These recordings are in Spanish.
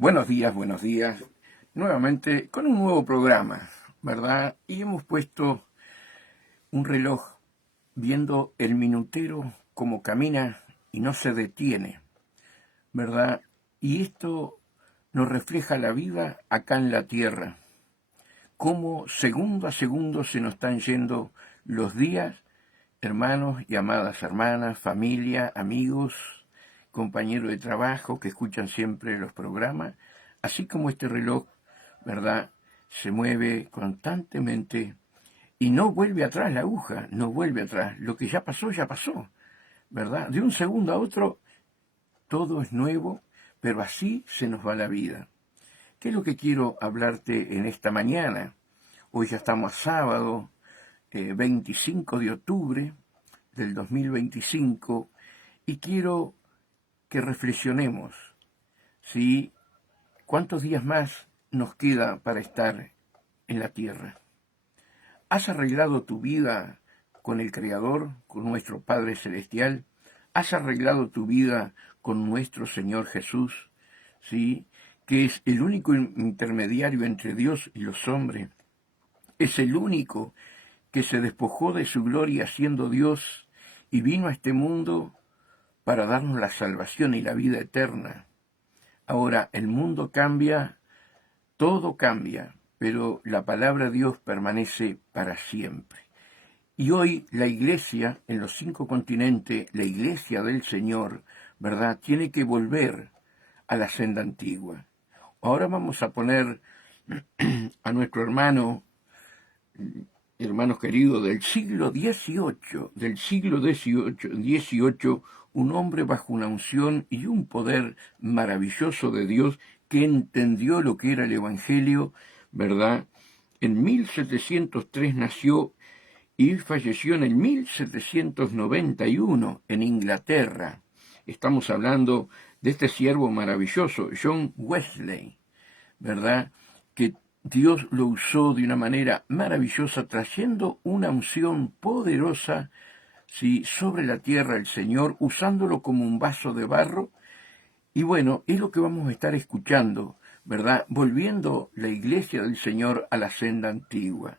Buenos días, nuevamente con un nuevo programa, ¿verdad? Y hemos puesto un reloj viendo el minutero como camina y no se detiene, ¿verdad? Y esto nos refleja la vida acá en la Tierra, cómo segundo a segundo se nos están yendo los días, hermanos y amadas hermanas, familia, amigos, compañeros de trabajo que escuchan siempre los programas, así como este reloj, ¿verdad? Se mueve constantemente y no vuelve atrás la aguja, no vuelve atrás. Lo que ya pasó, ¿verdad? De un segundo a otro todo es nuevo, pero así se nos va la vida. ¿Qué es lo que quiero hablarte en esta mañana? Hoy ya estamos a sábado, 25 de octubre del 2025, y quiero que reflexionemos, ¿sí? ¿Cuántos días más nos queda para estar en la tierra? ¿Has arreglado tu vida con el Creador, con nuestro Padre Celestial? ¿Has arreglado tu vida con nuestro Señor Jesús? ¿Sí? Que es el único intermediario entre Dios y los hombres. Es el único que se despojó de su gloria siendo Dios y vino a este mundo para darnos la salvación y la vida eterna. Ahora, el mundo cambia, todo cambia, pero la palabra de Dios permanece para siempre. Y hoy la iglesia, en los 5 continentes, la iglesia del Señor, ¿verdad?, tiene que volver a la senda antigua. Ahora vamos a poner a nuestro hermano querido del siglo XVIII, un hombre bajo una unción y un poder maravilloso de Dios que entendió lo que era el Evangelio, ¿verdad? En 1703 nació y falleció en el 1791 en Inglaterra. Estamos hablando de este siervo maravilloso, John Wesley, ¿verdad? Que Dios lo usó de una manera maravillosa, trayendo una unción poderosa, ¿sí?, sobre la tierra el Señor, usándolo como un vaso de barro. Y bueno, es lo que vamos a estar escuchando, ¿verdad? Volviendo la iglesia del Señor a la senda antigua.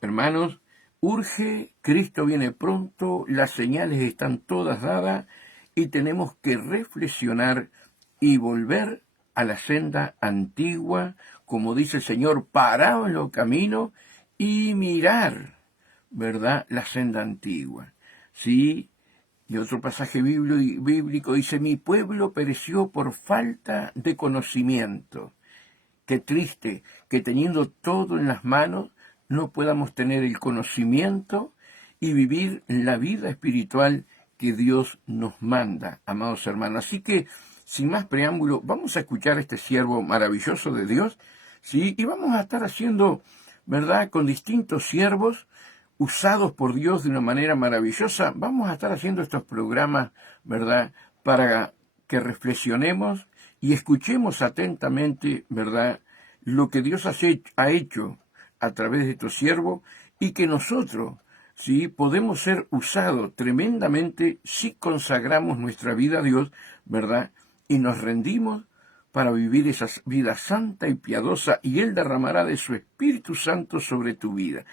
Hermanos, urge, Cristo viene pronto, las señales están todas dadas y tenemos que reflexionar y volver a la senda antigua, como dice el Señor, parar en los caminos y mirar, ¿verdad?, la senda antigua. Sí, y otro pasaje bíblico dice, mi pueblo pereció por falta de conocimiento. Qué triste que teniendo todo en las manos no podamos tener el conocimiento y vivir la vida espiritual que Dios nos manda, amados hermanos. Así que, sin más preámbulo, vamos a escuchar a este siervo maravilloso de Dios, ¿sí? Y vamos a estar haciendo, ¿verdad?, con distintos siervos usados por Dios de una manera maravillosa. Vamos a estar haciendo estos programas, ¿verdad?, para que reflexionemos y escuchemos atentamente, ¿verdad?, lo que Dios ha hecho a través de estos siervos y que nosotros, ¿sí?, podemos ser usados tremendamente si consagramos nuestra vida a Dios, ¿verdad?, y nos rendimos para vivir esa vida santa y piadosa, y Él derramará de su Espíritu Santo sobre tu vida.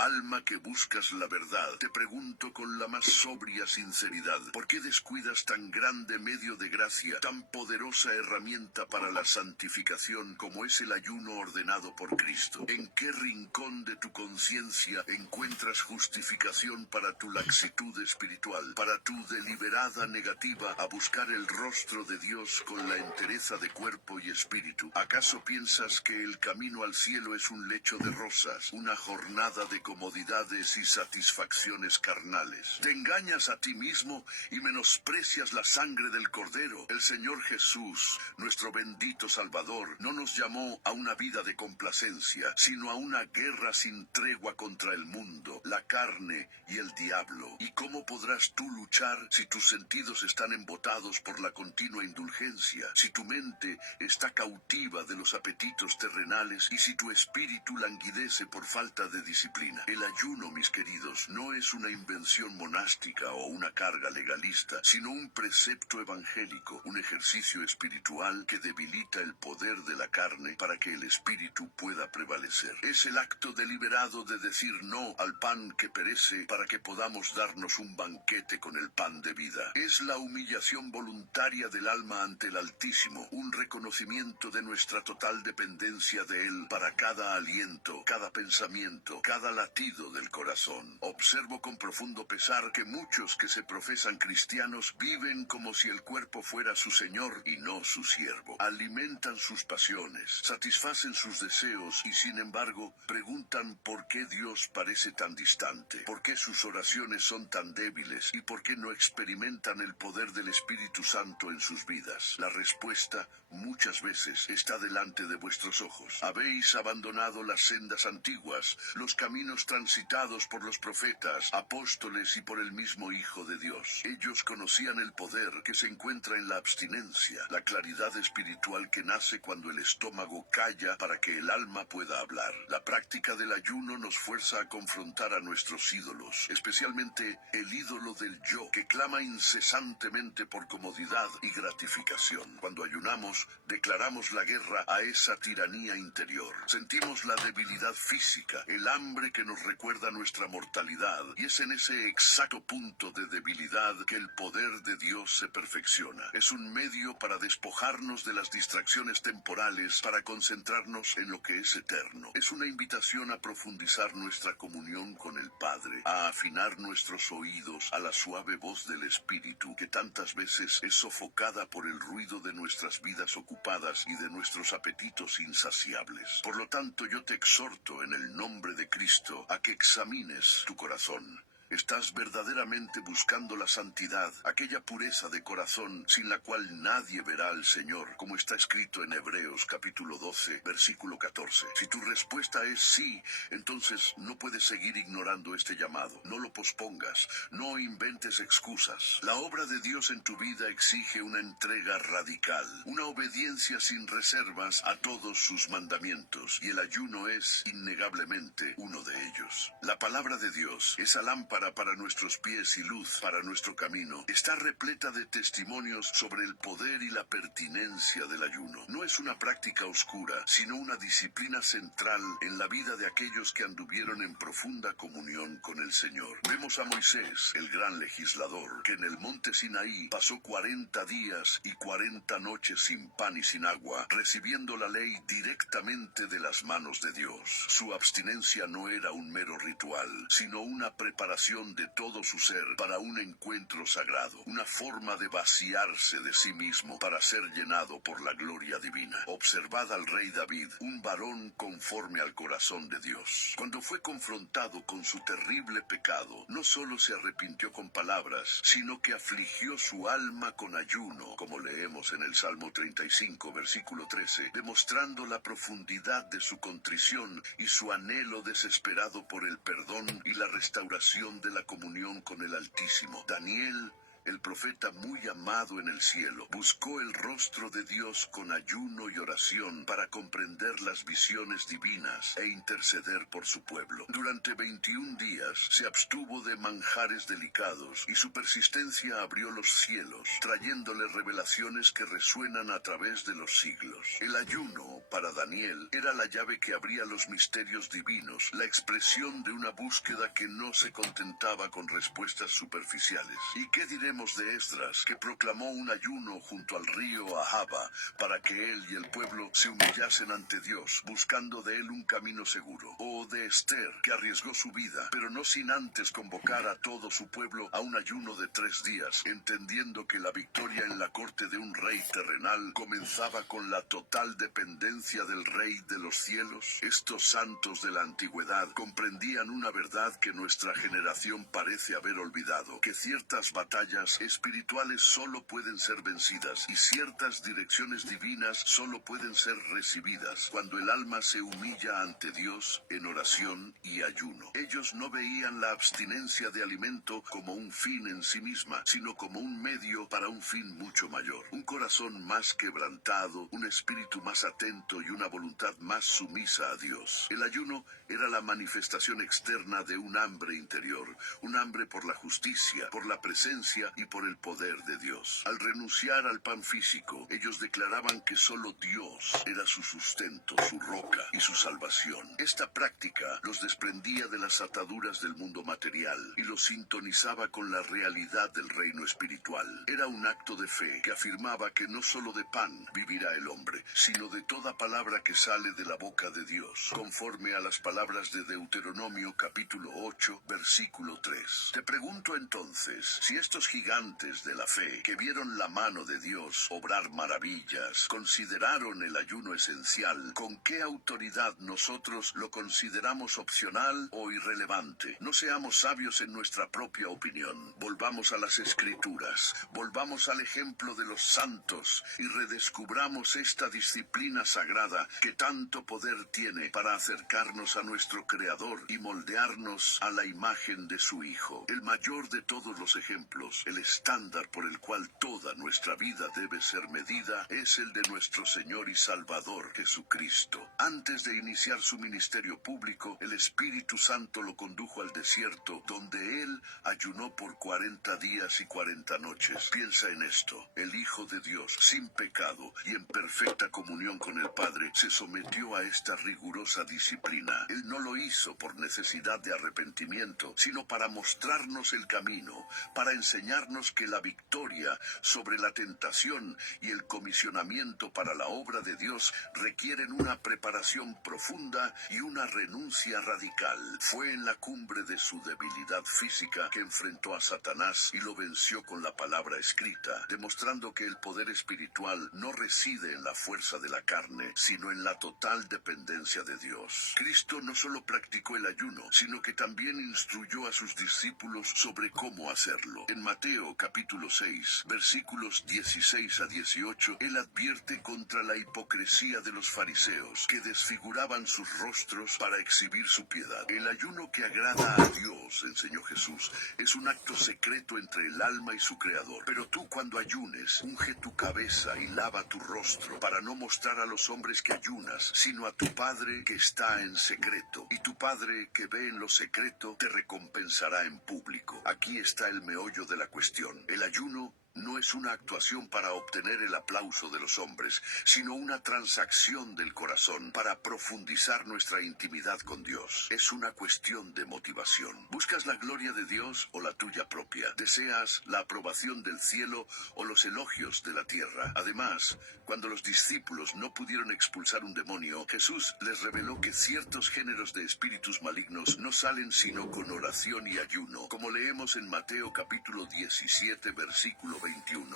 Alma que buscas la verdad, te pregunto con la más sobria sinceridad, ¿por qué descuidas tan grande medio de gracia, tan poderosa herramienta para la santificación como es el ayuno ordenado por Cristo? ¿En qué rincón de tu conciencia encuentras justificación para tu laxitud espiritual, para tu deliberada negativa a buscar el rostro de Dios con la entereza de cuerpo y espíritu? ¿Acaso piensas que el camino al cielo es un lecho de rosas, una jornada de comodidades y satisfacciones carnales? Te engañas a ti mismo y menosprecias la sangre del Cordero. El Señor Jesús, nuestro bendito Salvador, no nos llamó a una vida de complacencia, sino a una guerra sin tregua contra el mundo, la carne y el diablo. ¿Y cómo podrás tú luchar si tus sentidos están embotados por la continua indulgencia, si tu mente está cautiva de los apetitos terrenales y si tu espíritu languidece por falta de disciplina? El El ayuno, mis queridos, no es una invención monástica o una carga legalista, sino un precepto evangélico, un ejercicio espiritual que debilita el poder de la carne para que el espíritu pueda prevalecer. Es el acto deliberado de decir no al pan que perece para que podamos darnos un banquete con el pan de vida. Es la humillación voluntaria del alma ante el Altísimo, un reconocimiento de nuestra total dependencia de Él para cada aliento, cada pensamiento, cada latido del corazón. Observo con profundo pesar que muchos que se profesan cristianos viven como si el cuerpo fuera su señor y no su siervo. Alimentan sus pasiones, satisfacen sus deseos y sin embargo preguntan por qué Dios parece tan distante, por qué sus oraciones son tan débiles y por qué no experimentan el poder del Espíritu Santo en sus vidas. La respuesta muchas veces está delante de vuestros ojos. Habéis abandonado las sendas antiguas, los caminos transitados por los profetas, apóstoles y por el mismo Hijo de Dios. Ellos conocían el poder que se encuentra en la abstinencia, la claridad espiritual que nace cuando el estómago calla para que el alma pueda hablar. La práctica del ayuno nos fuerza a confrontar a nuestros ídolos, especialmente el ídolo del yo, que clama incesantemente por comodidad y gratificación. Cuando ayunamos, declaramos la guerra a esa tiranía interior. Sentimos la debilidad física, el hambre que nos recuerda nuestra mortalidad, y es en ese exacto punto de debilidad que el poder de Dios se perfecciona. Es un medio para despojarnos de las distracciones temporales, para concentrarnos en lo que es eterno. Es una invitación a profundizar nuestra comunión con el Padre, a afinar nuestros oídos a la suave voz del Espíritu, que tantas veces es sofocada por el ruido de nuestras vidas ocupadas y de nuestros apetitos insaciables. Por lo tanto, yo te exhorto en el nombre de Cristo a que examines tu corazón. ¿Estás verdaderamente buscando la santidad, aquella pureza de corazón sin la cual nadie verá al Señor, como está escrito en Hebreos capítulo 12, versículo 14? Si tu respuesta es sí, entonces no puedes seguir ignorando este llamado. No lo pospongas, no inventes excusas. La obra de Dios en tu vida exige una entrega radical, una obediencia sin reservas a todos sus mandamientos, y el ayuno es innegablemente uno de ellos. La palabra de Dios, esa lámpara para nuestros pies y luz para nuestro camino, está repleta de testimonios sobre el poder y la pertinencia del ayuno. No es una práctica oscura, sino una disciplina central en la vida de aquellos que anduvieron en profunda comunión con el Señor. Vemos a Moisés, el gran legislador, que en el monte Sinaí pasó 40 días y 40 noches sin pan y sin agua, recibiendo la ley directamente de las manos de Dios. Su abstinencia no era un mero ritual, sino una preparación de todo su ser para un encuentro sagrado, una forma de vaciarse de sí mismo para ser llenado por la gloria divina. Observad al rey David, un varón conforme al corazón de Dios. Cuando fue confrontado con su terrible pecado, no solo se arrepintió con palabras, sino que afligió su alma con ayuno, como leemos en el Salmo 35, versículo 13, demostrando la profundidad de su contrición y su anhelo desesperado por el perdón y la restauración de la comunión con el Altísimo. Daniel, el profeta muy amado en el cielo, buscó el rostro de Dios con ayuno y oración para comprender las visiones divinas e interceder por su pueblo. Durante 21 días se abstuvo de manjares delicados y su persistencia abrió los cielos, trayéndole revelaciones que resuenan a través de los siglos. El ayuno, para Daniel, era la llave que abría los misterios divinos, la expresión de una búsqueda que no se contentaba con respuestas superficiales. ¿Y qué diremos de Esdras, que proclamó un ayuno junto al río Ahava para que él y el pueblo se humillasen ante Dios, buscando de él un camino seguro? O de Esther, que arriesgó su vida, pero no sin antes convocar a todo su pueblo a un ayuno de 3 días, entendiendo que la victoria en la corte de un rey terrenal comenzaba con la total dependencia del Rey de los cielos. Estos santos de la antigüedad comprendían una verdad que nuestra generación parece haber olvidado, que ciertas batallas armas espirituales solo pueden ser vencidas y ciertas direcciones divinas solo pueden ser recibidas cuando el alma se humilla ante Dios en oración y ayuno. Ellos no veían la abstinencia de alimento como un fin en sí misma, sino como un medio para un fin mucho mayor. Un corazón más quebrantado, un espíritu más atento y una voluntad más sumisa a Dios. El ayuno era la manifestación externa de un hambre interior, un hambre por la justicia, por la presencia y por el poder de Dios. Al renunciar al pan físico, ellos declaraban que solo Dios era su sustento, su roca y su salvación. Esta práctica los desprendía de las ataduras del mundo material y los sintonizaba con la realidad del reino espiritual. Era un acto de fe que afirmaba que no solo de pan vivirá el hombre, sino de toda palabra que sale de la boca de Dios, conforme a las palabras de Deuteronomio capítulo 8, versículo 3. Te pregunto entonces, si estos gigantes de la fe, que vieron la mano de Dios obrar maravillas, consideraron el ayuno esencial, ¿con qué autoridad nosotros lo consideramos opcional o irrelevante? No seamos sabios en nuestra propia opinión. Volvamos a las Escrituras, volvamos al ejemplo de los santos y redescubramos esta disciplina sagrada que tanto poder tiene para acercarnos a nuestro Creador y moldearnos a la imagen de su Hijo. El mayor de todos los ejemplos, el estándar por el cual toda nuestra vida debe ser medida, es el de nuestro Señor y Salvador Jesucristo. Antes de iniciar su ministerio público, el Espíritu Santo lo condujo al desierto, donde Él ayunó por 40 días y 40 noches. Piensa en esto: el Hijo de Dios, sin pecado y en perfecta comunión con el Padre, se sometió a esta rigurosa disciplina. Él no lo hizo por necesidad de arrepentimiento, sino para mostrarnos el camino, para enseñarnos que la victoria sobre la tentación y el comisionamiento para la obra de Dios requieren una preparación profunda y una renuncia radical. Fue en la cumbre de su debilidad física que enfrentó a Satanás y lo venció con la palabra escrita, demostrando que el poder espiritual no reside en la fuerza de la carne, sino en la total dependencia de Dios. Cristo no solo practicó el ayuno, sino que también instruyó a sus discípulos sobre cómo hacerlo. En Mateo capítulo 6, versículos 16 a 18, Él advierte contra la hipocresía de los fariseos, que desfiguraban sus rostros para exhibir su piedad. El ayuno que agrada a Dios, enseñó Jesús, es un acto secreto entre el alma y su Creador. Pero tú, cuando ayunes, unge tu cabeza y lava tu rostro, para no mostrar a los hombres que ayunas, sino a tu Padre que está en secreto. Y tu Padre que ve en lo secreto te recompensará en público. Aquí está el meollo de la cuestión. El ayuno no es una actuación para obtener el aplauso de los hombres, sino una transacción del corazón para profundizar nuestra intimidad con Dios. Es una cuestión de motivación. ¿Buscas la gloria de Dios o la tuya propia? ¿Deseas la aprobación del cielo o los elogios de la tierra? Además, cuando los discípulos no pudieron expulsar un demonio, Jesús les reveló que ciertos géneros de espíritus malignos no salen sino con oración y ayuno, como leemos en Mateo capítulo 17, versículo 21.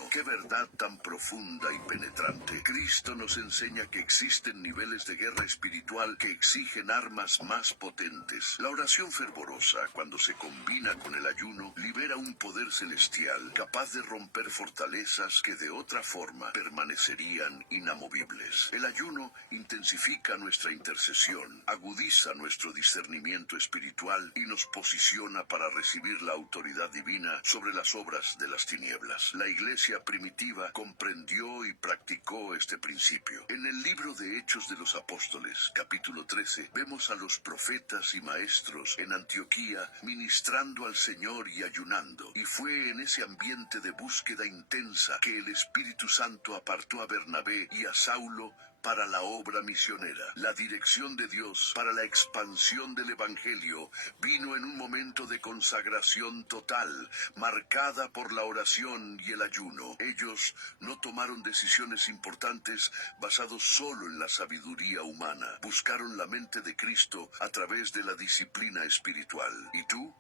¡Qué verdad tan profunda y penetrante! Cristo nos enseña que existen niveles de guerra espiritual que exigen armas más potentes. La oración fervorosa, cuando se combina con el ayuno, libera un poder celestial capaz de romper fortalezas que de otra forma permanecerían inamovibles. El ayuno intensifica nuestra intercesión, agudiza nuestro discernimiento espiritual y nos posiciona para recibir la autoridad divina sobre las obras de las tinieblas. La iglesia primitiva comprendió y practicó este principio. En el libro de Hechos de los Apóstoles, capítulo 13, vemos a los profetas y maestros en Antioquía ministrando al Señor y ayunando. Y fue en ese ambiente de búsqueda intensa que el Espíritu Santo apartó a Bernabé y a Saulo para la obra misionera. La dirección de Dios para la expansión del Evangelio vino en un momento de consagración total, marcada por la oración y el ayuno. Ellos no tomaron decisiones importantes basados solo en la sabiduría humana. Buscaron la mente de Cristo a través de la disciplina espiritual. ¿Y tú?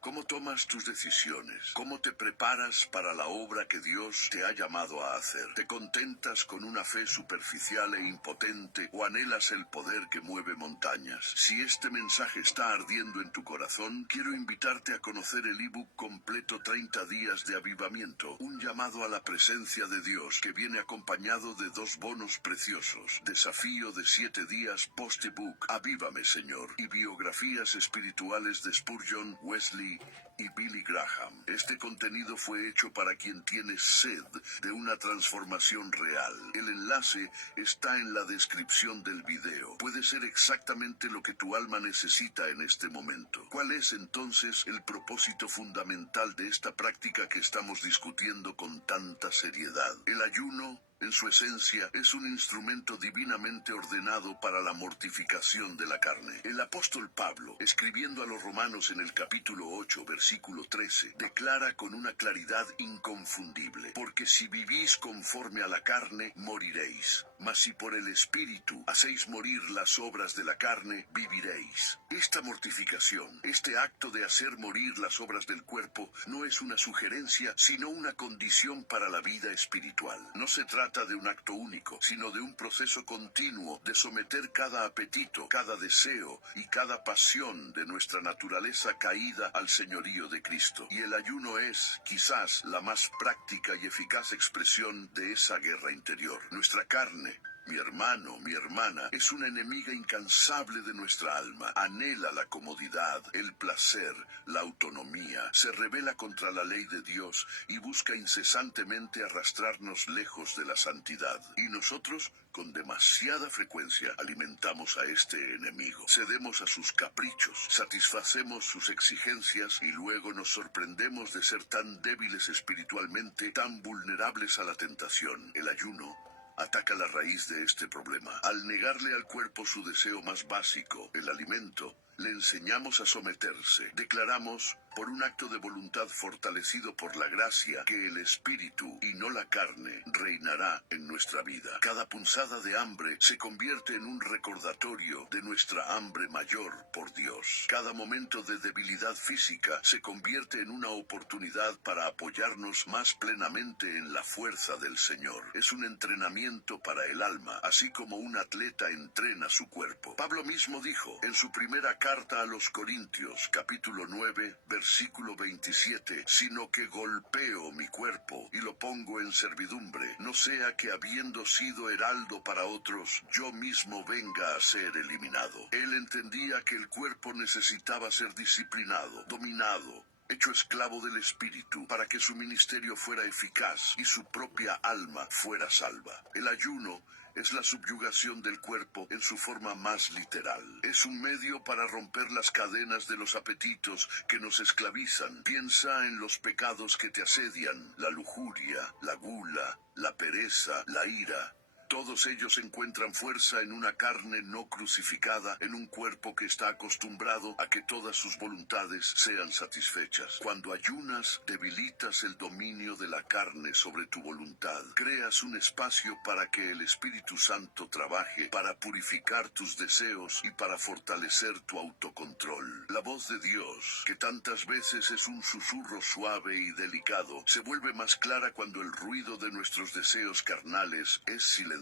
¿Cómo tomas tus decisiones? ¿Cómo te preparas para la obra que Dios te ha llamado a hacer? ¿Te contentas con una fe superficial e impotente o anhelas el poder que mueve montañas? Si este mensaje está ardiendo en tu corazón, quiero invitarte a conocer el ebook completo 30 días de avivamiento, un llamado a la presencia de Dios que viene acompañado de 2 bonos preciosos: Desafío de 7 días post-ebook, Avívame Señor, y biografías espirituales de Spurgeon, Wesley y Billy Graham. Este contenido fue hecho para quien tiene sed de una transformación real. El enlace está en la descripción del video. Puede ser exactamente lo que tu alma necesita en este momento. ¿Cuál es entonces el propósito fundamental de esta práctica que estamos discutiendo con tanta seriedad? El ayuno, en su esencia, es un instrumento divinamente ordenado para la mortificación de la carne. El apóstol Pablo, escribiendo a los romanos en el capítulo 8, versículo 13, declara con una claridad inconfundible: porque si vivís conforme a la carne, moriréis. Mas si por el Espíritu hacéis morir las obras de la carne, viviréis. Esta mortificación, este acto de hacer morir las obras del cuerpo, no es una sugerencia, sino una condición para la vida espiritual. No se trata de un acto único, sino de un proceso continuo de someter cada apetito, cada deseo y cada pasión de nuestra naturaleza caída al señorío de Cristo. Y el ayuno es, quizás, la más práctica y eficaz expresión de esa guerra interior. Nuestra carne, mi hermano, mi hermana, es una enemiga incansable de nuestra alma. Anhela la comodidad, el placer, la autonomía. Se rebela contra la ley de Dios y busca incesantemente arrastrarnos lejos de la santidad. Y nosotros, con demasiada frecuencia, alimentamos a este enemigo. Cedemos a sus caprichos, satisfacemos sus exigencias y luego nos sorprendemos de ser tan débiles espiritualmente, tan vulnerables a la tentación. El ayuno ataca la raíz de este problema. Al negarle al cuerpo su deseo más básico, el alimento, le enseñamos a someterse. Declaramos, por un acto de voluntad fortalecido por la gracia, que el espíritu y no la carne reinará en nuestra vida. Cada punzada de hambre se convierte en un recordatorio de nuestra hambre mayor por Dios. Cada momento de debilidad física se convierte en una oportunidad para apoyarnos más plenamente en la fuerza del Señor. Es un entrenamiento para el alma, así como un atleta entrena su cuerpo. Pablo mismo dijo en su primera carta a los Corintios, capítulo 9, versículo 27, sino que golpeo mi cuerpo y lo pongo en servidumbre, no sea que habiendo sido heraldo para otros, yo mismo venga a ser eliminado. Él entendía que el cuerpo necesitaba ser disciplinado, dominado, hecho esclavo del espíritu, para que su ministerio fuera eficaz y su propia alma fuera salva. El ayuno es la subyugación del cuerpo en su forma más literal. Es un medio para romper las cadenas de los apetitos que nos esclavizan. Piensa en los pecados que te asedian: la lujuria, la gula, la pereza, la ira. Todos ellos encuentran fuerza en una carne no crucificada, en un cuerpo que está acostumbrado a que todas sus voluntades sean satisfechas. Cuando ayunas, debilitas el dominio de la carne sobre tu voluntad. Creas un espacio para que el Espíritu Santo trabaje, para purificar tus deseos y para fortalecer tu autocontrol. La voz de Dios, que tantas veces es un susurro suave y delicado, se vuelve más clara cuando el ruido de nuestros deseos carnales es silenciado.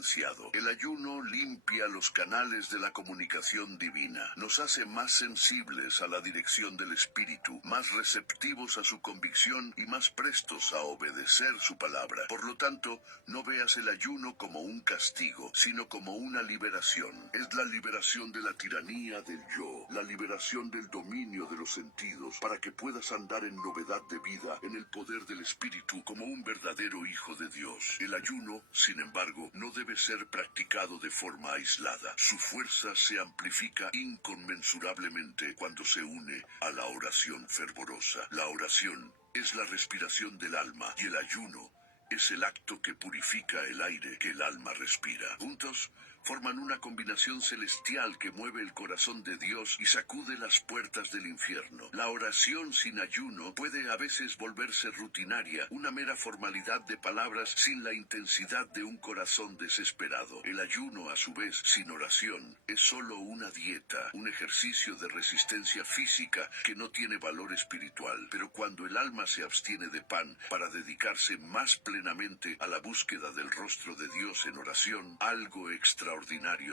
El ayuno limpia los canales de la comunicación divina, nos hace más sensibles a la dirección del Espíritu, más receptivos a su convicción y más prestos a obedecer su palabra. Por lo tanto, no veas el ayuno como un castigo, sino como una liberación. Es la liberación de la tiranía del yo, la liberación del dominio de los sentidos, para que puedas andar en novedad de vida, en el poder del Espíritu, como un verdadero hijo de Dios. El ayuno, sin embargo, no debe ser practicado de forma aislada. Su fuerza se amplifica inconmensurablemente cuando se une a la oración fervorosa. La oración es la respiración del alma y el ayuno es el acto que purifica el aire que el alma respira. Juntos forman una combinación celestial que mueve el corazón de Dios y sacude las puertas del infierno. La oración sin ayuno puede a veces volverse rutinaria, una mera formalidad de palabras sin la intensidad de un corazón desesperado. El ayuno, a su vez, sin oración, es solo una dieta, un ejercicio de resistencia física que no tiene valor espiritual. Pero cuando el alma se abstiene de pan para dedicarse más plenamente a la búsqueda del rostro de Dios en oración, algo extraordinario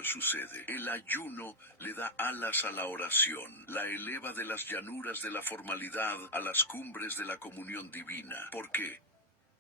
sucede. El ayuno le da alas a la oración, la eleva de las llanuras de la formalidad a las cumbres de la comunión divina. ¿Por qué?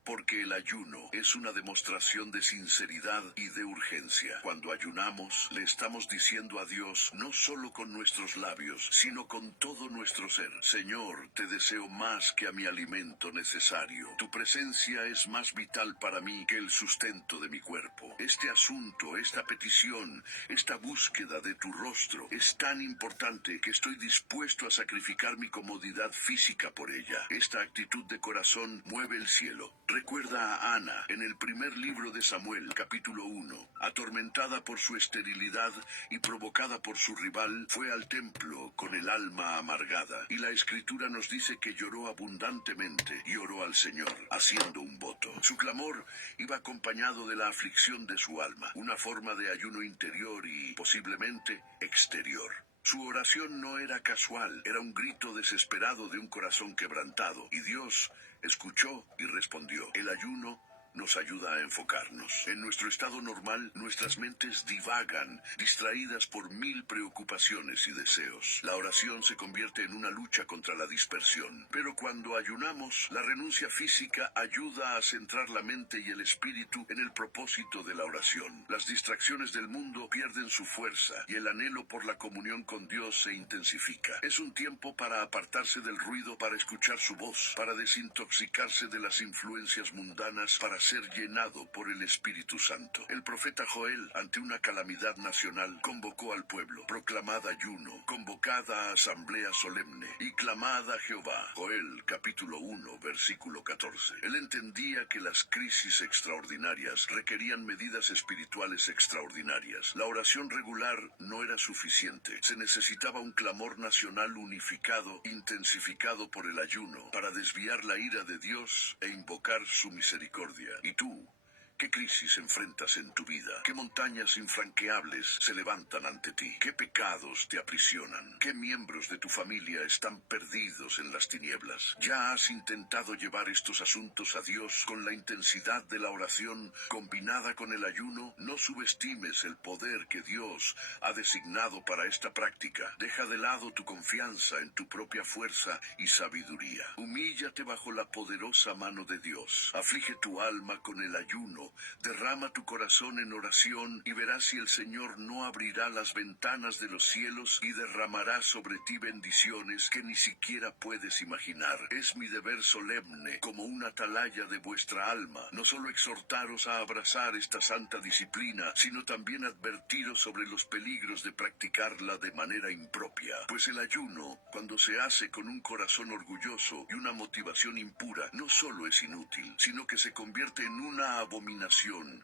Porque el ayuno es una demostración de sinceridad y de urgencia. Cuando ayunamos, le estamos diciendo a Dios, no solo con nuestros labios, sino con todo nuestro ser: Señor, te deseo más que a mi alimento necesario. Tu presencia es más vital para mí que el sustento de mi cuerpo. Este asunto, esta petición, esta búsqueda de tu rostro es tan importante que estoy dispuesto a sacrificar mi comodidad física por ella. Esta actitud de corazón mueve el cielo. Recuerda a Ana en el primer libro de Samuel, capítulo 1. Atormentada por su esterilidad y provocada por su rival, fue al templo con el alma amargada. Y la Escritura nos dice que lloró abundantemente y oró al Señor, haciendo un voto. Su clamor iba acompañado de la aflicción de su alma, una forma de ayuno interior y, posiblemente, exterior. Su oración no era casual, era un grito desesperado de un corazón quebrantado, y Dios escuchó y respondió. El ayuno nos ayuda a enfocarnos. En nuestro estado normal, nuestras mentes divagan, distraídas por 1000 preocupaciones y deseos. La oración se convierte en una lucha contra la dispersión. Pero cuando ayunamos, la renuncia física ayuda a centrar la mente y el espíritu en el propósito de la oración. Las distracciones del mundo pierden su fuerza y el anhelo por la comunión con Dios se intensifica. Es un tiempo para apartarse del ruido, para escuchar su voz, para desintoxicarse de las influencias mundanas, para ser llenado por el Espíritu Santo. El profeta Joel, ante una calamidad nacional, convocó al pueblo: proclamad ayuno, convocad a asamblea solemne y clamad a Jehová. Joel, capítulo 1, versículo 14. Él entendía que las crisis extraordinarias requerían medidas espirituales extraordinarias. La oración regular no era suficiente. Se necesitaba un clamor nacional unificado, intensificado por el ayuno, para desviar la ira de Dios e invocar su misericordia. ¿Y tú? ¿Qué crisis enfrentas en tu vida? ¿Qué montañas infranqueables se levantan ante ti? ¿Qué pecados te aprisionan? ¿Qué miembros de tu familia están perdidos en las tinieblas? ¿Ya has intentado llevar estos asuntos a Dios con la intensidad de la oración combinada con el ayuno? No subestimes el poder que Dios ha designado para esta práctica. Deja de lado tu confianza en tu propia fuerza y sabiduría. Humíllate bajo la poderosa mano de Dios. Aflige tu alma con el ayuno. Derrama tu corazón en oración y verás si el Señor no abrirá las ventanas de los cielos y derramará sobre ti bendiciones que ni siquiera puedes imaginar. Es mi deber solemne, como una atalaya de vuestra alma, no solo exhortaros a abrazar esta santa disciplina, sino también advertiros sobre los peligros de practicarla de manera impropia. Pues el ayuno, cuando se hace con un corazón orgulloso y una motivación impura, no solo es inútil, sino que se convierte en una abominación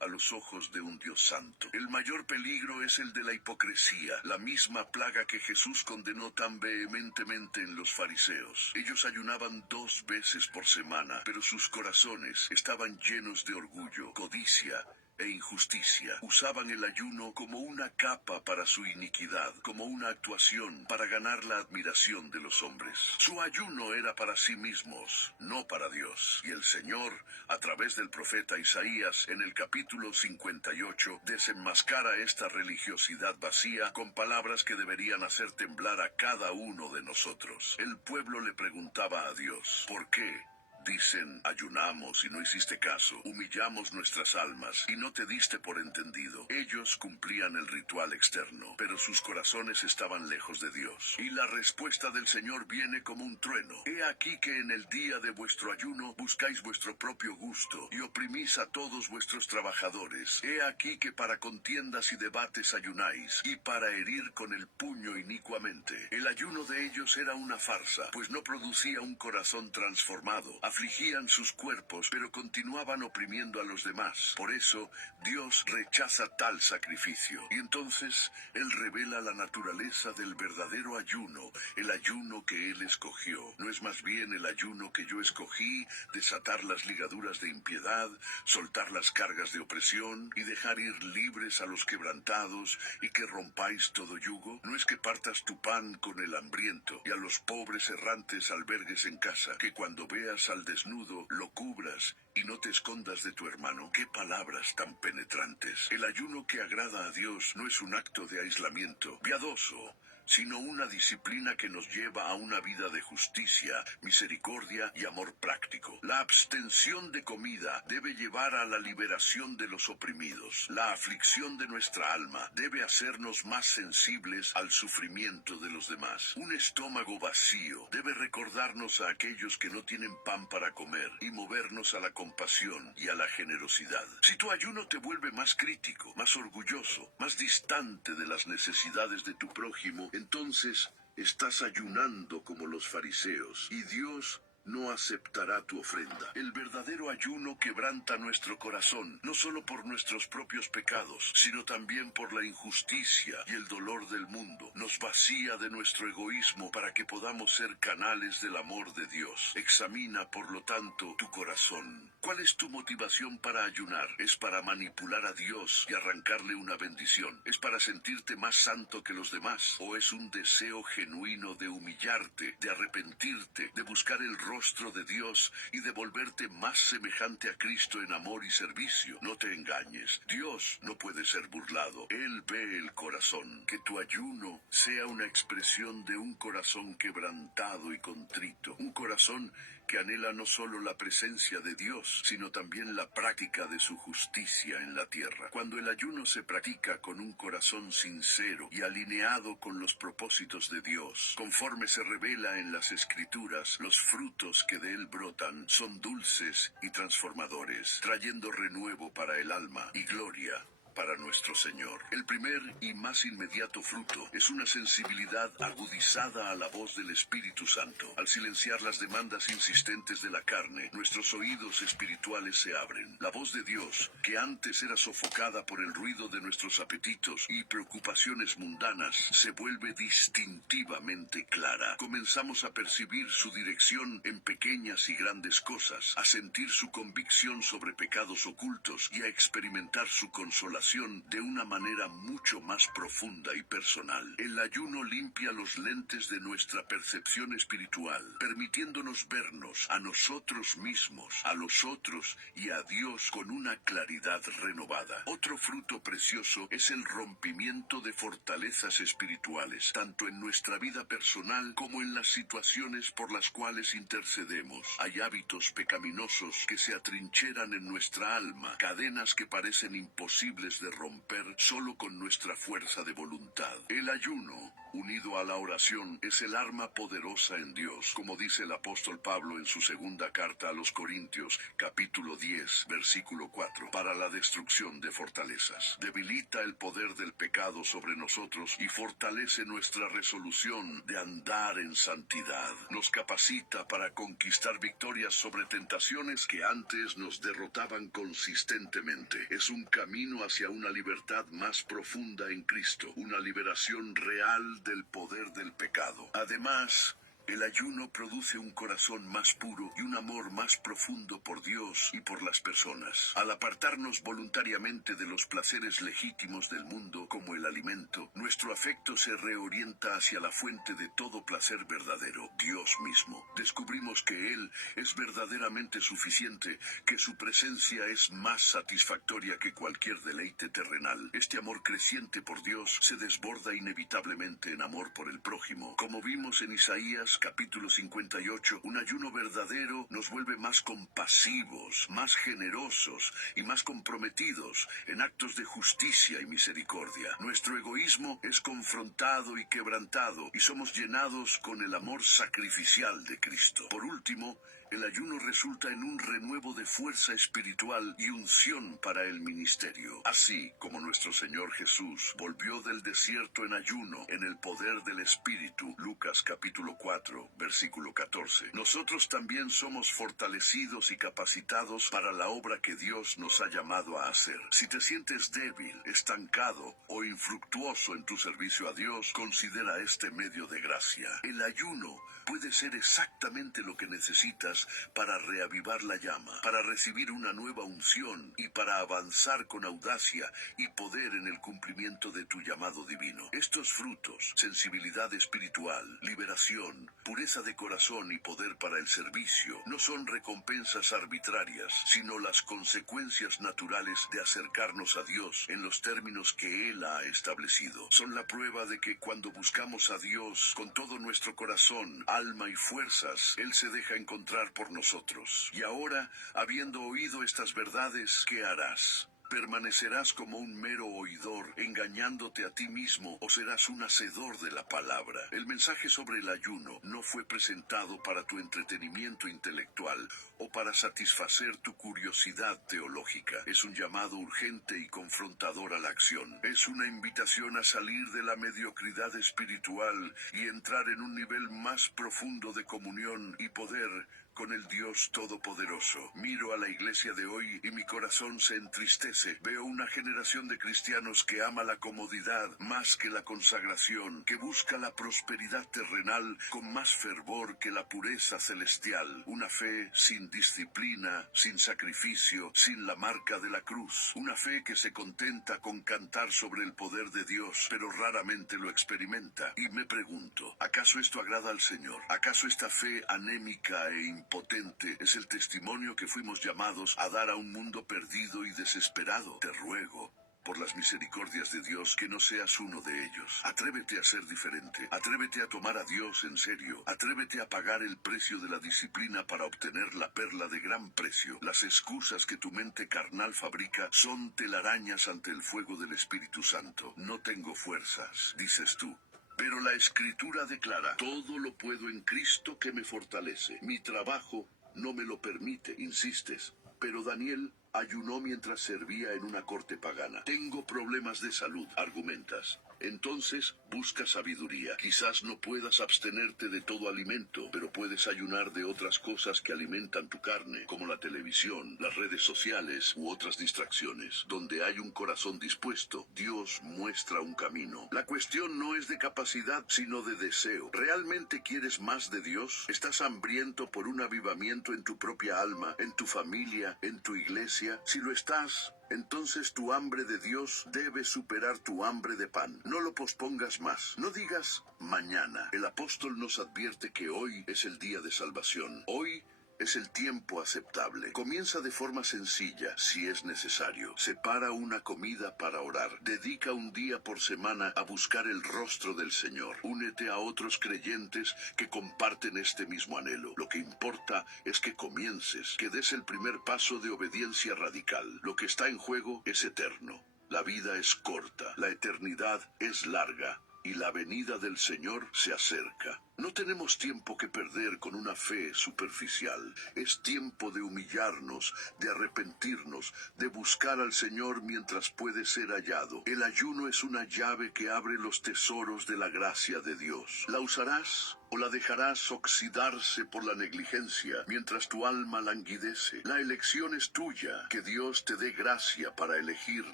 a los ojos de un Dios santo. El mayor peligro es el de la hipocresía, la misma plaga que Jesús condenó tan vehementemente en los fariseos. Ellos ayunaban 2 veces por semana, pero sus corazones estaban llenos de orgullo, codicia e injusticia. Usaban el ayuno como una capa para su iniquidad, como una actuación para ganar la admiración de los hombres. Su ayuno era para sí mismos, no para Dios. Y el Señor, a través del profeta Isaías, en el capítulo 58, desenmascara esta religiosidad vacía con palabras que deberían hacer temblar a cada uno de nosotros. El pueblo le preguntaba a Dios: ¿por qué? Dicen, ayunamos y no hiciste caso, humillamos nuestras almas y no te diste por entendido. Ellos cumplían el ritual externo, pero sus corazones estaban lejos de Dios. Y la respuesta del Señor viene como un trueno. He aquí que en el día de vuestro ayuno buscáis vuestro propio gusto y oprimís a todos vuestros trabajadores. He aquí que para contiendas y debates ayunáis y para herir con el puño inicuamente. El ayuno de ellos era una farsa, pues no producía un corazón transformado. afligían sus cuerpos, pero continuaban oprimiendo a los demás. Por eso, Dios rechaza tal sacrificio. Y entonces, Él revela la naturaleza del verdadero ayuno, el ayuno que Él escogió. ¿No es más bien el ayuno que yo escogí, desatar las ligaduras de impiedad, soltar las cargas de opresión y dejar ir libres a los quebrantados y que rompáis todo yugo? ¿No es que partas tu pan con el hambriento y a los pobres errantes albergues en casa, que cuando veas al desnudo lo cubras y no te escondas de tu hermano? ¡Qué palabras tan penetrantes! El ayuno que agrada a Dios no es un acto de aislamiento piadoso, sino una disciplina que nos lleva a una vida de justicia, misericordia y amor práctico. La abstención de comida debe llevar a la liberación de los oprimidos. La aflicción de nuestra alma debe hacernos más sensibles al sufrimiento de los demás. Un estómago vacío debe recordarnos a aquellos que no tienen pan para comer y movernos a la compasión y a la generosidad. Si tu ayuno te vuelve más crítico, más orgulloso, más distante de las necesidades de tu prójimo, entonces estás ayunando como los fariseos, y Dios no aceptará tu ofrenda. El verdadero ayuno quebranta nuestro corazón, no solo por nuestros propios pecados, sino también por la injusticia y el dolor del mundo. Nos vacía de nuestro egoísmo para que podamos ser canales del amor de Dios. Examina, por lo tanto, tu corazón. ¿Cuál es tu motivación para ayunar? ¿Es para manipular a Dios y arrancarle una bendición? ¿Es para sentirte más santo que los demás? ¿O es un deseo genuino de humillarte, de arrepentirte, de buscar el rostro de Dios y de volverte más semejante a Cristo en amor y servicio? No te engañes, Dios no puede ser burlado. Él ve el corazón. Que tu ayuno sea una expresión de un corazón quebrantado y contrito, un corazón que anhela no solo la presencia de Dios, sino también la práctica de su justicia en la tierra. Cuando el ayuno se practica con un corazón sincero y alineado con los propósitos de Dios, conforme se revela en las Escrituras, los frutos que de él brotan son dulces y transformadores, trayendo renuevo para el alma y gloria para nuestro Señor. El primer y más inmediato fruto es una sensibilidad agudizada a la voz del Espíritu Santo. Al silenciar las demandas insistentes de la carne, nuestros oídos espirituales se abren. La voz de Dios, que antes era sofocada por el ruido de nuestros apetitos y preocupaciones mundanas, se vuelve distintivamente clara. Comenzamos a percibir su dirección en pequeñas y grandes cosas, a sentir su convicción sobre pecados ocultos y a experimentar su consolación de una manera mucho más profunda y personal. El ayuno limpia los lentes de nuestra percepción espiritual, permitiéndonos vernos a nosotros mismos, a los otros y a Dios con una claridad renovada. Otro fruto precioso es el rompimiento de fortalezas espirituales, tanto en nuestra vida personal como en las situaciones por las cuales intercedemos. Hay hábitos pecaminosos que se atrincheran en nuestra alma, cadenas que parecen imposibles de romper solo con nuestra fuerza de voluntad. El ayuno, unido a la oración, es el arma poderosa en Dios, como dice el apóstol Pablo en su segunda carta a los Corintios, capítulo 10, versículo 4, para la destrucción de fortalezas. Debilita el poder del pecado sobre nosotros y fortalece nuestra resolución de andar en santidad. Nos capacita para conquistar victorias sobre tentaciones que antes nos derrotaban consistentemente. Es un camino hacia una libertad más profunda en Cristo, una liberación real del poder del pecado. Además, el ayuno produce un corazón más puro y un amor más profundo por Dios y por las personas. Al apartarnos voluntariamente de los placeres legítimos del mundo, como el alimento, nuestro afecto se reorienta hacia la fuente de todo placer verdadero, Dios mismo. Descubrimos que Él es verdaderamente suficiente, que su presencia es más satisfactoria que cualquier deleite terrenal. Este amor creciente por Dios se desborda inevitablemente en amor por el prójimo. Como vimos en Isaías capítulo 58, un ayuno verdadero nos vuelve más compasivos, más generosos y más comprometidos en actos de justicia y misericordia. Nuestro egoísmo es confrontado y quebrantado y somos llenados con el amor sacrificial de Cristo. Por último, el ayuno resulta en un renuevo de fuerza espiritual y unción para el ministerio. Así como nuestro Señor Jesús volvió del desierto en ayuno en el poder del Espíritu, Lucas capítulo 4, 4, versículo 14. Nosotros también somos fortalecidos y capacitados para la obra que Dios nos ha llamado a hacer. Si te sientes débil, estancado o infructuoso en tu servicio a Dios, considera este medio de gracia. El ayuno puede ser exactamente lo que necesitas para reavivar la llama, para recibir una nueva unción y para avanzar con audacia y poder en el cumplimiento de tu llamado divino. Estos frutos, sensibilidad espiritual, liberación, pureza de corazón y poder para el servicio, no son recompensas arbitrarias, sino las consecuencias naturales de acercarnos a Dios en los términos que Él ha establecido. Son la prueba de que cuando buscamos a Dios con todo nuestro corazón, alma y fuerzas, Él se deja encontrar por nosotros. Y ahora, habiendo oído estas verdades, ¿qué harás? ¿Permanecerás como un mero oidor, engañándote a ti mismo, o serás un hacedor de la palabra? El mensaje sobre el ayuno no fue presentado para tu entretenimiento intelectual o para satisfacer tu curiosidad teológica. Es un llamado urgente y confrontador a la acción. Es una invitación a salir de la mediocridad espiritual y entrar en un nivel más profundo de comunión y poder con el Dios Todopoderoso. Miro a la iglesia de hoy y mi corazón se entristece. Veo una generación de cristianos que ama la comodidad más que la consagración, que busca la prosperidad terrenal con más fervor que la pureza celestial. Una fe sin disciplina, sin sacrificio, sin la marca de la cruz. Una fe que se contenta con cantar sobre el poder de Dios, pero raramente lo experimenta. Y me pregunto, ¿acaso esto agrada al Señor? ¿Acaso esta fe anémica e impotente es el testimonio que fuimos llamados a dar a un mundo perdido y desesperado? Te ruego, por las misericordias de Dios, que no seas uno de ellos. Atrévete a ser diferente. Atrévete a tomar a Dios en serio. Atrévete a pagar el precio de la disciplina para obtener la perla de gran precio. Las excusas que tu mente carnal fabrica son telarañas ante el fuego del Espíritu Santo. No tengo fuerzas, dices tú. Pero la Escritura declara, todo lo puedo en Cristo que me fortalece. Mi trabajo no me lo permite, insistes. Pero Daniel ayunó mientras servía en una corte pagana. Tengo problemas de salud, argumentas. Entonces, busca sabiduría. Quizás no puedas abstenerte de todo alimento, pero puedes ayunar de otras cosas que alimentan tu carne, como la televisión, las redes sociales u otras distracciones. Donde hay un corazón dispuesto, Dios muestra un camino. La cuestión no es de capacidad, sino de deseo. ¿Realmente quieres más de Dios? ¿Estás hambriento por un avivamiento en tu propia alma, en tu familia, en tu iglesia? Si lo estás, entonces tu hambre de Dios debe superar tu hambre de pan. No lo pospongas más. No digas mañana. El apóstol nos advierte que hoy es el día de salvación. Hoy es el tiempo aceptable. Comienza de forma sencilla, si es necesario. Separa una comida para orar. Dedica un día por semana a buscar el rostro del Señor. Únete a otros creyentes que comparten este mismo anhelo. Lo que importa es que comiences, que des el primer paso de obediencia radical. Lo que está en juego es eterno. La vida es corta, la eternidad es larga, y la venida del Señor se acerca. No tenemos tiempo que perder con una fe superficial. Es tiempo de humillarnos, de arrepentirnos, de buscar al Señor mientras puede ser hallado. El ayuno es una llave que abre los tesoros de la gracia de Dios. ¿La usarás o la dejarás oxidarse por la negligencia mientras tu alma languidece? La elección es tuya. Que Dios te dé gracia para elegir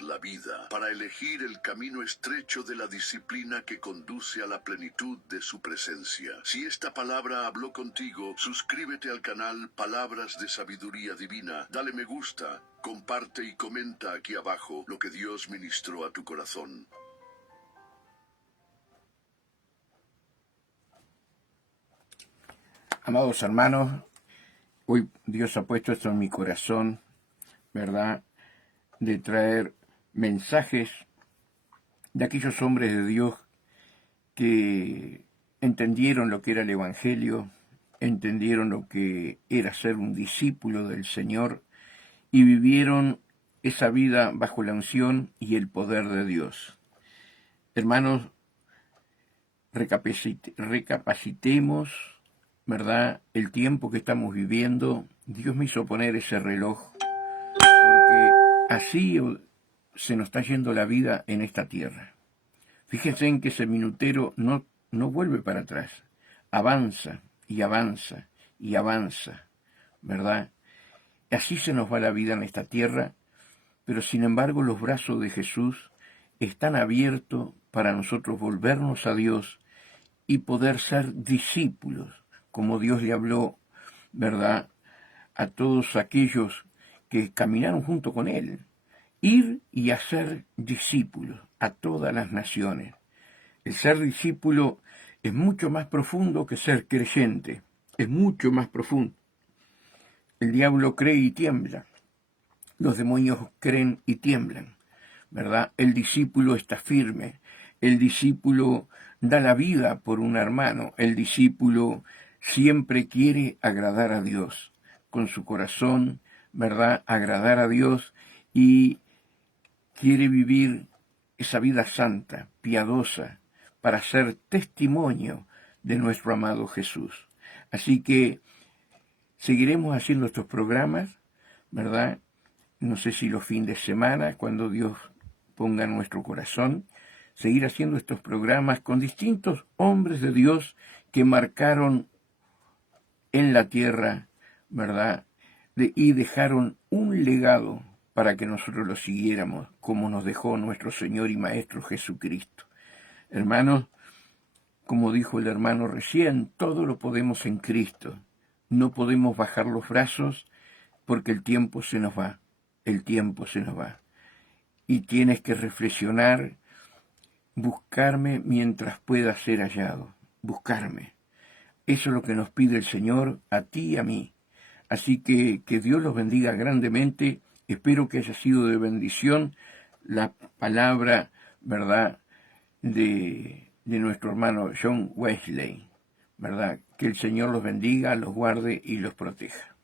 la vida, para elegir el camino estrecho de la disciplina que conduce a la plenitud de su presencia. Si esta palabra habló contigo, suscríbete al canal Palabras de Sabiduría Divina, dale me gusta, comparte y comenta aquí abajo lo que Dios ministró a tu corazón. Amados hermanos, hoy Dios ha puesto esto en mi corazón, ¿verdad?, de traer mensajes de aquellos hombres de Dios que entendieron lo que era el Evangelio, entendieron lo que era ser un discípulo del Señor y vivieron esa vida bajo la unción y el poder de Dios. Hermanos, recapacitemos, ¿verdad?, el tiempo que estamos viviendo. Dios me hizo poner ese reloj porque así se nos está yendo la vida en esta tierra. Fíjense en que ese minutero no vuelve para atrás, avanza, y avanza y avanza, ¿verdad? Así se nos va la vida en esta tierra, pero sin embargo los brazos de Jesús están abiertos para nosotros volvernos a Dios y poder ser discípulos, como Dios le habló, ¿verdad?, a todos aquellos que caminaron junto con Él. Ir y hacer discípulos a todas las naciones. El ser discípulo es mucho más profundo que ser creyente, es mucho más profundo. El diablo cree y tiembla, los demonios creen y tiemblan, ¿verdad? El discípulo está firme, el discípulo da la vida por un hermano, el discípulo siempre quiere agradar a Dios, con su corazón, ¿verdad? Agradar a Dios y quiere vivir esa vida santa, piadosa, para ser testimonio de nuestro amado Jesús. Así que seguiremos haciendo estos programas, ¿verdad? No sé si los fines de semana, cuando Dios ponga en nuestro corazón, seguir haciendo estos programas con distintos hombres de Dios que marcaron en la tierra, ¿verdad? Y dejaron un legado para que nosotros lo siguiéramos, como nos dejó nuestro Señor y Maestro Jesucristo. Hermanos, como dijo el hermano recién, todo lo podemos en Cristo. No podemos bajar los brazos porque el tiempo se nos va. El tiempo se nos va. Y tienes que reflexionar, buscarme mientras pueda ser hallado. Buscarme. Eso es lo que nos pide el Señor a ti y a mí. Así que Dios los bendiga grandemente. Espero que haya sido de bendición la palabra, ¿verdad?, de nuestro hermano John Wesley, ¿verdad? Que el Señor los bendiga, los guarde y los proteja.